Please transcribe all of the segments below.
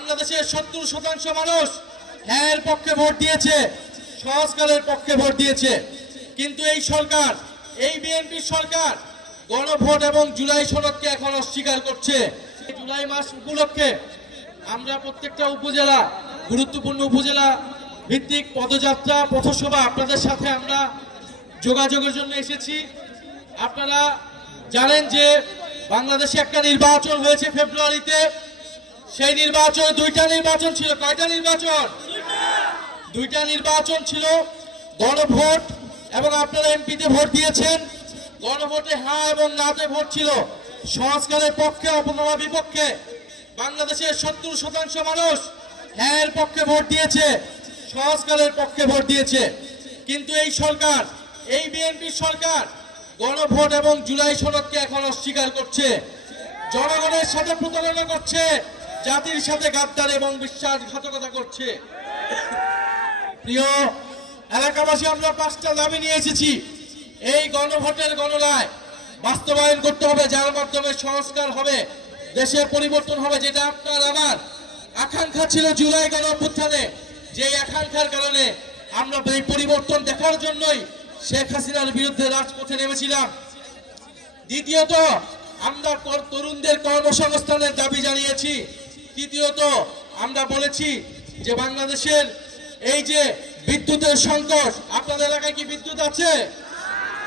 বাংলাদেশের 70% মানুষ হ্যাঁ পক্ষে ভোট দিয়েছে, সংস্কারের পক্ষে ভোট দিয়েছে। কিন্তু এই সরকার, এই বিএনপি সরকার গণভোট এবং জুলাই সনদকে এখন অস্বীকার করছে। জুলাই মাস উপলক্ষে আমরা প্রত্যেকটা উপজেলা, গুরুত্বপূর্ণ উপজেলা ভিত্তিক পদযাত্রা, পথসভা আপনাদের সাথে আমরা যোগাযোগের জন্য এসেছি। আপনারা জানেন যে বাংলাদেশে একটা নির্বাচন হয়েছে ফেব্রুয়ারিতে। সেই নির্বাচন দুইটা নির্বাচন ছিল। কয়টা নির্বাচন? দুইটা নির্বাচন ছিল, গণভোট এবং আপনারা এমপিতে ভোট দিয়েছেন। গণভোটে হ্যাঁ এবং নাতে ভোট ছিল, সংস্কারের পক্ষে অথবা বিপক্ষে। বাংলাদেশের 70% মানুষ হ্যাঁ পক্ষে ভোট দিয়েছে, সংস্কারের পক্ষে ভোট দিয়েছে। কিন্তু এই সরকার, এই বিএনপি সরকার গণভোট এবং জুলাই সনদকে এখন অস্বীকার করছে, জনগণের সাথে প্রতারণা করছে, জাতির সাথে গাদ্দার এবং বিশ্বাসঘাতকতা করছে। প্রিয় এলাকাবাসী, আমরা 5টা দাবি নিয়ে এসেছি। এই গণভোটের গণরায় বাস্তবায়ন করতে হবে, যার মাধ্যমে সংস্কার হবে, দেশের পরিবর্তন হবে, যেটা আপনার আমার আকাঙ্ক্ষা ছিল জুলাই গণঅভ্যুত্থানে। যে আকাঙ্ক্ষার কারণে আমরা এই পরিবর্তন দেখার জন্যই শেখ হাসিনার বিরুদ্ধে রাজপথে নেমেছিলাম। দ্বিতীয়ত, আমরা তরুণদের কর্মসংস্থানের দাবি জানিয়েছি। তৃতীয়ত, আমরা বলেছি যে বাংলাদেশের এই যে বিদ্যুতের সংকট, আপনাদের এলাকায় কি বিদ্যুৎ আছে?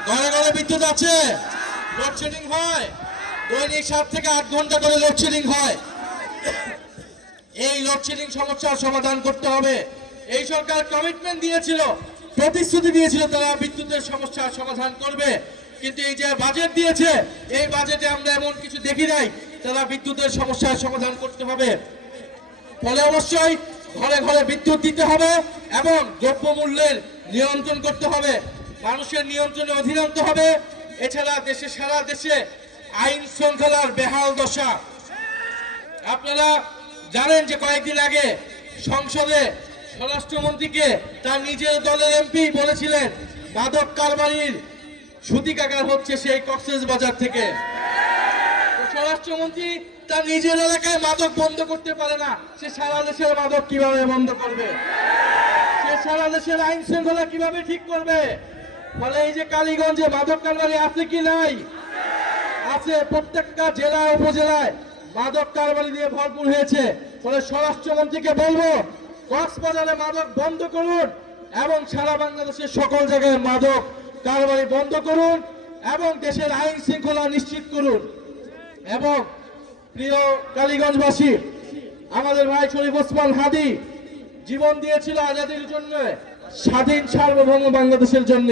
ঘরে ঘরে বিদ্যুৎ আছে? লোডশেডিং হয়, দৈনিক 7 থেকে 8 ঘন্টা করে লোডশেডিং হয়। এই লোডশেডিং সমস্যার সমাধান করতে হবে। এই সরকার কমিটমেন্ট দিয়েছিল, প্রতিশ্রুতি দিয়েছিল তারা বিদ্যুতের সমস্যার সমাধান করবে, কিন্তু এই যে বাজেট দিয়েছে, এই বাজেটে আমরা এমন কিছু দেখি নাই তারা বিদ্যুতের সমস্যার সমাধান করতে হবে। ফলে অবশ্যই ঘরে ঘরে বিদ্যুৎ দিতে হবে এবং দ্রব্যমূল্যের নিয়ন্ত্রণ করতে হবে, মানুষের নিয়ন্ত্রণে অধীন আনতে হবে। এছাড়া দেশে, সারা দেশে আইন শৃঙ্খলার বেহাল দশা। আপনারা জানেন যে কয়েকদিন আগে সংসদে স্বরাষ্ট্রমন্ত্রীকে তার নিজের দলের এমপি বলেছিলেন মাদক কারবারির সুতিকাগার হচ্ছে সেই কক্সবাজার থেকে। স্বরাষ্ট্রমন্ত্রী তার নিজের এলাকায় মাদক বন্ধ করতে পারে না, সে সারা দেশের মাদক কিভাবে বন্ধ করবে? সে সারা দেশের আইন শৃঙ্খলা কিভাবে ঠিক করবে? ফলে এই যে কালীগঞ্জে মাদক কারবারি আছে কি নাই? আছে। প্রত্যেকটা জেলা উপজেলায় মাদক কারবারি দিয়ে ভরপুর হয়েছে। ফলে স্বরাষ্ট্রমন্ত্রীকে বলবো কক্সবাজারে মাদক বন্ধ করুন এবং সারা বাংলাদেশের সকল জায়গায় মাদক কারবারি বন্ধ করুন এবং দেশের আইন শৃঙ্খলা নিশ্চিত করুন। এবং প্রিয় কালীগঞ্জবাসী, আমাদের ভাই শরীফ ওসমান হাদি জীবন দিয়েছিল আজাদির জন্য, স্বাধীন সার্বভৌম বাংলাদেশের জন্য।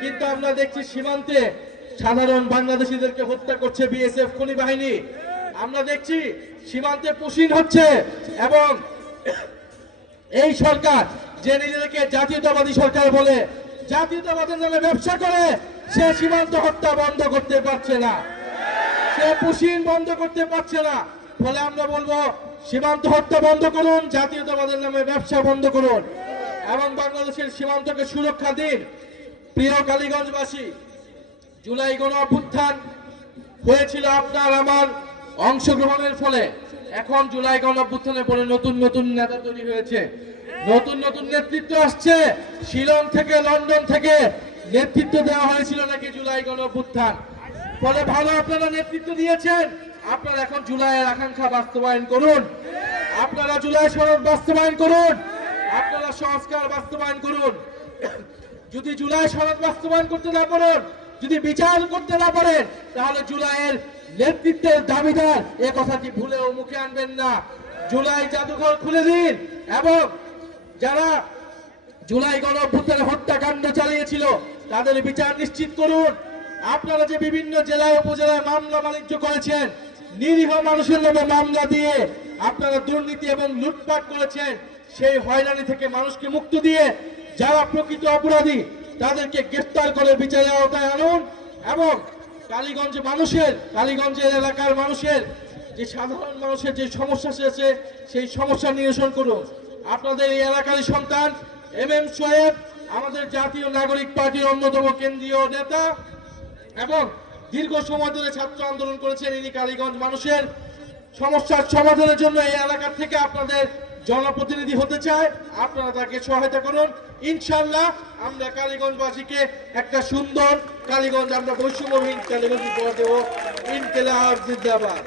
কিন্তু আমরা দেখছি সীমান্তে সাধারণ বাংলাদেশিদেরকে হত্যা করছে বিএসএফ খনি বাহিনী। আমরা দেখছি সীমান্তে পুশিং হচ্ছে এবং এই সরকার যে নিজেদেরকে জাতীয়তাবাদী সরকার বলে, জাতীয়তাবাদের নামে ব্যবসা করে, সে সীমান্ত হত্যা বন্ধ করতে পারছে না, সে পুশিং বন্ধ করতে পারছে না। ফলে আমরা বলবো সীমান্ত হত্যা বন্ধ করুন, জাতীয়তাবাদের নামে ব্যবসা বন্ধ করুন এবং বাংলাদেশের সীমান্তকে সুরক্ষা দিন। প্রিয় কালীগঞ্জবাসী, জুলাই গণঅভ্যুত্থান হয়েছিল আপনার আমার অংশগ্রহণের ফলে। এখন জুলাই গণঅভ্যুত্থানের পরে নতুন নতুন নেতা তৈরি হয়েছে, নতুন নতুন নেতৃত্ব আসছে। শিলং থেকে, লন্ডন থেকে নেতৃত্ব দেওয়া হয়েছিল নাকি জুলাই গণঅভ্যুত্থান। ফলে ভালো আপনারা নেতৃত্ব দিয়েছেন, আপনারা এখন জুলাইয়ের আকাঙ্ক্ষা বাস্তবায়ন করুন, আপনারা জুলাই সনদ বাস্তবায়ন করুন, আপনারা সংস্কার বাস্তবায়ন করুন। যদি জুলাই সনদ বাস্তবায়ন করতে না পারেন, যদি বিচার করতে না পারেন, তাহলে জুলাইয়ের নেতৃত্বের দাবিদার এ কথাটি ভুলেও মুখে আনবেন না। জুলাই জাদুঘর খুলে দিন এবং যারা জুলাই গণঅভ্যুত্থানে হত্যাকাণ্ড চালিয়েছিল তাদের বিচার নিশ্চিত করুন। আপনারা যে বিভিন্ন জেলায় উপজেলায় মামলা বাণিজ্য করেছেন, নিরীহ মানুষের নামে মামলা দিয়ে আপনারা দুর্নীতি এবং লুটপাট করেছেন, সেই হয়রানি থেকে মানুষকে মুক্ত দিয়ে যারা প্রকৃত অপরাধী তাদেরকে গ্রেফতার করে বিচারের আওতায় আনুন এবং কালীগঞ্জের এলাকার মানুষের যে সাধারণ মানুষের যে সমস্যা আছে সেই সমস্যা নিরসন করুন। আপনাদের এই এলাকারই সন্তান এম সোহেব আমাদের জাতীয় নাগরিক পার্টির অন্যতম কেন্দ্রীয় নেতা এবং দীর্ঘ সময় ধরে ছাত্র আন্দোলন করেছেন। ইনি কালীগঞ্জ মানুষের সমস্যার সমাধানের জন্য এই এলাকা থেকে আপনাদের জনপ্রতিনিধি হতে চায়, আপনারা তাকে সহায়তা করুন। ইনশাআল্লাহ আমরা কালীগঞ্জবাসীকে একটা সুন্দর কালীগঞ্জ, আমরা বৈষম্যহীন কালীগঞ্জ উপহার দেবো। ইনকিলাব জিন্দাবাদ।